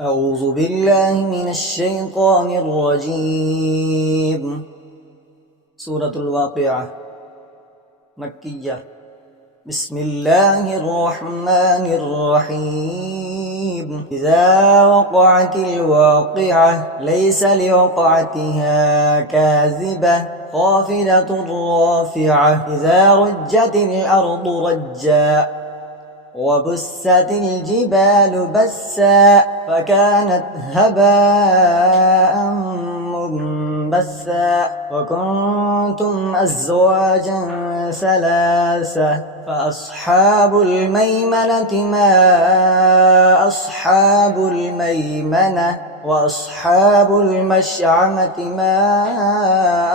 أعوذ بالله من الشيطان الرجيم. سورة الواقعة مكية. بسم الله الرحمن الرحيم. إذا وقعت الواقعة ليس لوقعتها كاذبة خافضة رافعة. إذا رجت الأرض رجا وبست الجبال بسا فكانت هباء منبثا وكنتم أزواجا ثلاثة فأصحاب الميمنة ما أصحاب الميمنة وأصحاب المشأمة ما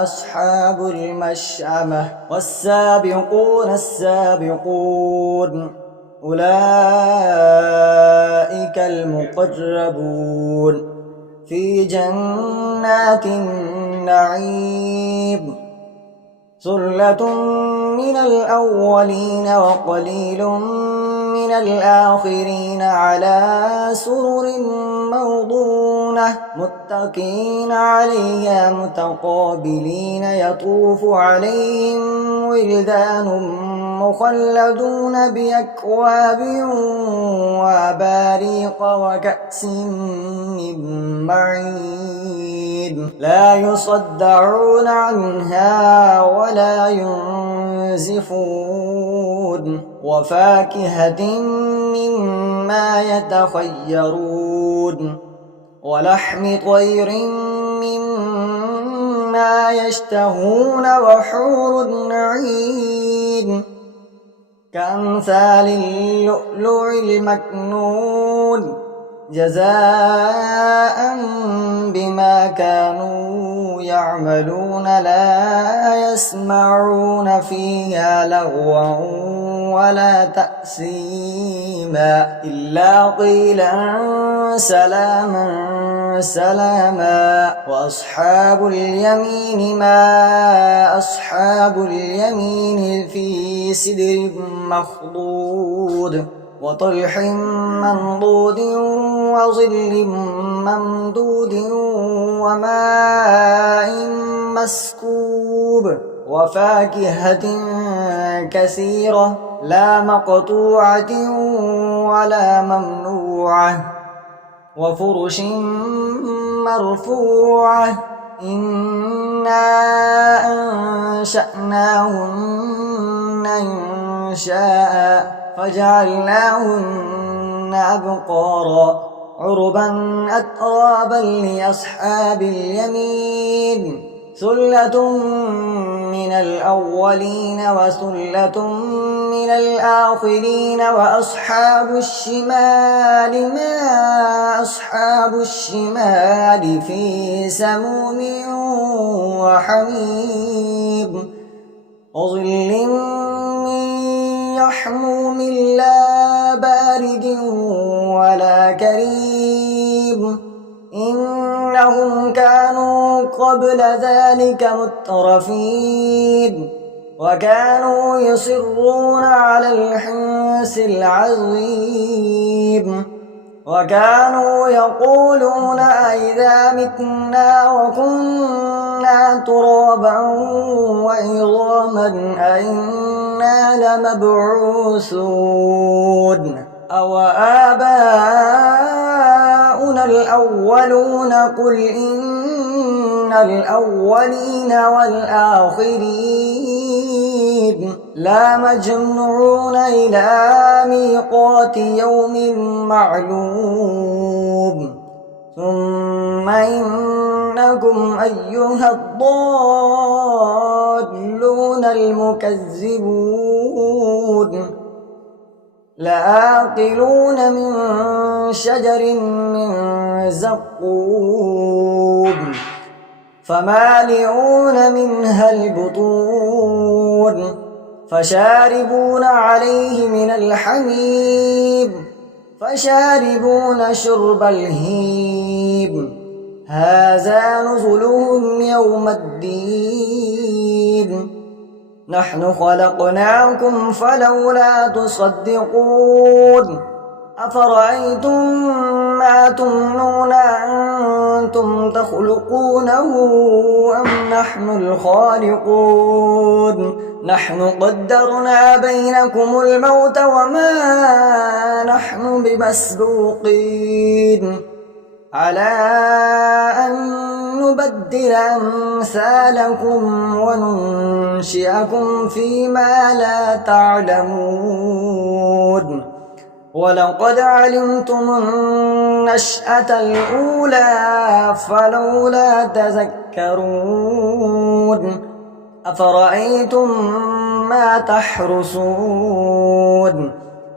أصحاب المشأمة والسابقون السابقون أولئك المقربون في جنات النعيم. ثلة من الأولين وقليل من الآخرين على سرر موضونة متكئين عليها متقابلين يطوف عليهم ولدان مخلدون بأكواب وأباريق وكأس من معين لا يصدعون عنها ولا ينزفون وفاكهة مما يتخيرون ولحم طير مما يشتهون وحور عين كأمثال اللؤلؤ المكنون جزاء بما كانوا يعملون لا يسمعون فيها لغوا ولا تأثيما إلا قيلا سلاما سلاما. وأصحاب اليمين ما أصحاب اليمين في سدر مخضود وطلح منضود وظل ممدود وماء مسكوب وفاكهة كثيرة لا مقطوعة ولا ممنوعة وفرش مرفوعة إنا أنشأناهن إنشاء فجعلناهن أبقارا عربا أترابا لأصحاب اليمين. ثلة من الأولين وثلة من الآخرين وأصحاب الشمال ما أصحاب الشمال في سموم وحميم وظل من يحموم لا بارد ولا كريم إنهم كانوا قبل ذلك مترفين وكانوا يصرون على الحنث العظيم وكانوا يقولون أئذا متنا وكنا ترابا وعظاما أئنا لمبعوثون أو آباؤنا الأولون قل إن الأولين والآخرين لا مجموعون إلى ميقات يوم معلوم ثم إنكم أيها الضالون المكذبون لآكلون من شجر من زقوم فمالئون منها البطون فشاربون عليه من الحميم فشاربون شرب الهيم هذا نزلهم يوم الدين نحن خلقناكم فلولا تصدقون أفرأيتم ما تمنون أنتم تخلقونه أم نحن الخالقون نحن قدرنا بينكم الموت وما نحن بمسبوقين على أن نبدل أمثالكم وننشئكم فيما لا تعلمون ولقد علمتم النشأة الأولى فلولا تذكرون أفرأيتم ما تحرثون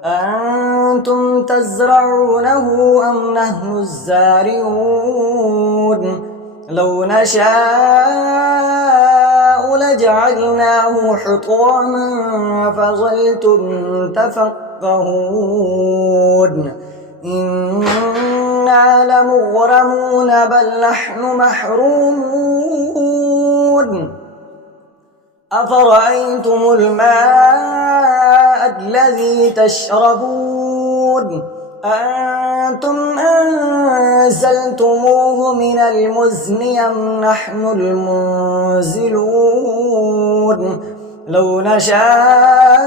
أنتم تزرعونه أم نحن الزارعون لو نشاء لجعلناه حطاما فظلتم تفقهون إنا لمغرمون بل نحن محرومون أفرأيتم الماء الذي تشربون أنتم أنزلتموه من المزن أم نحن المنزلون لو نشاء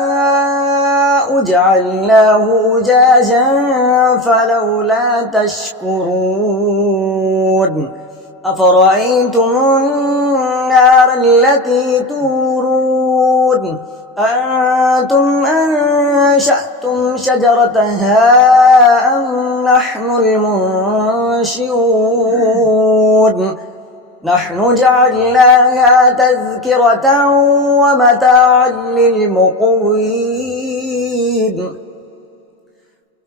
جعلناه أجاجا فلولا تشكرون أفرأيتم النار التي تورون أنتم أنشأتم شجرتها أم نحن المنشئون نحن جعلناها تذكرة ومتاعا للمقوين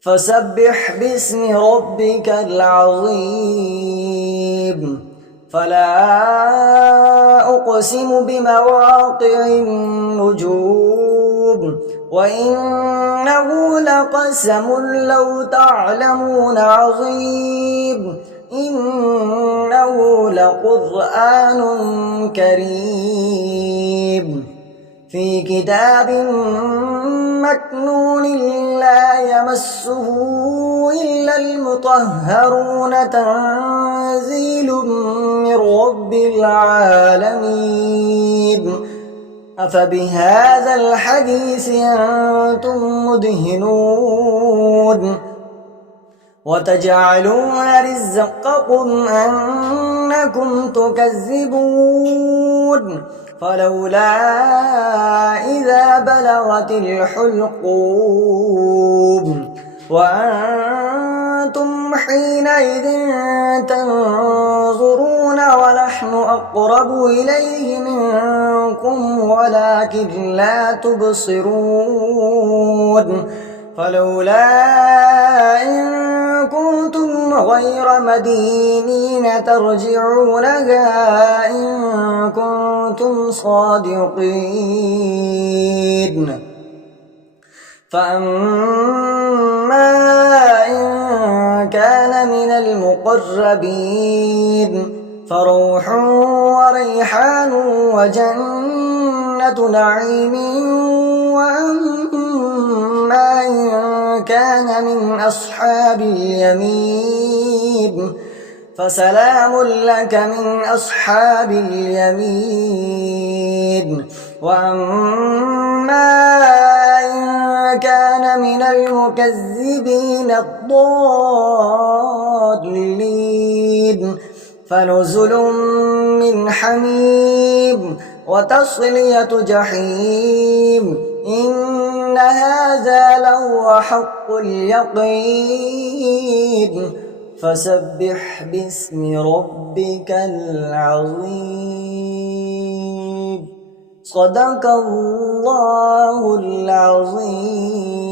فسبح باسم ربك العظيم فلا أقسم بمواقع النجوم وإنه لقسم لو تعلمون عظيم إنه لقرآن كريم في كتاب مكنون لا يمسه إلا المطهرون تنزيل من رب العالمين أفبهذا الحديث أنتم مدهنون وتجعلون رزقكم أنكم تكذبون فلولا إذا بلغت الحلقوم وأنتم حينئذ تنظرون ونحن أقرب إليه منكم ولكن لا تبصرون فلولا إن كنتم غير مدينين ترجعونها إن كنتم صادقين فأما إن كان من المقربين فروح وريحان وجنة نعيم وأما إن كان من أصحاب اليمين فسلام لك من أصحاب اليمين وأما إن كان من المكذبين الضالين فنزل من حميم وتصلية جحيم إن هذا لهو حق اليقين فسبح باسم ربك العظيم صدق الله العظيم.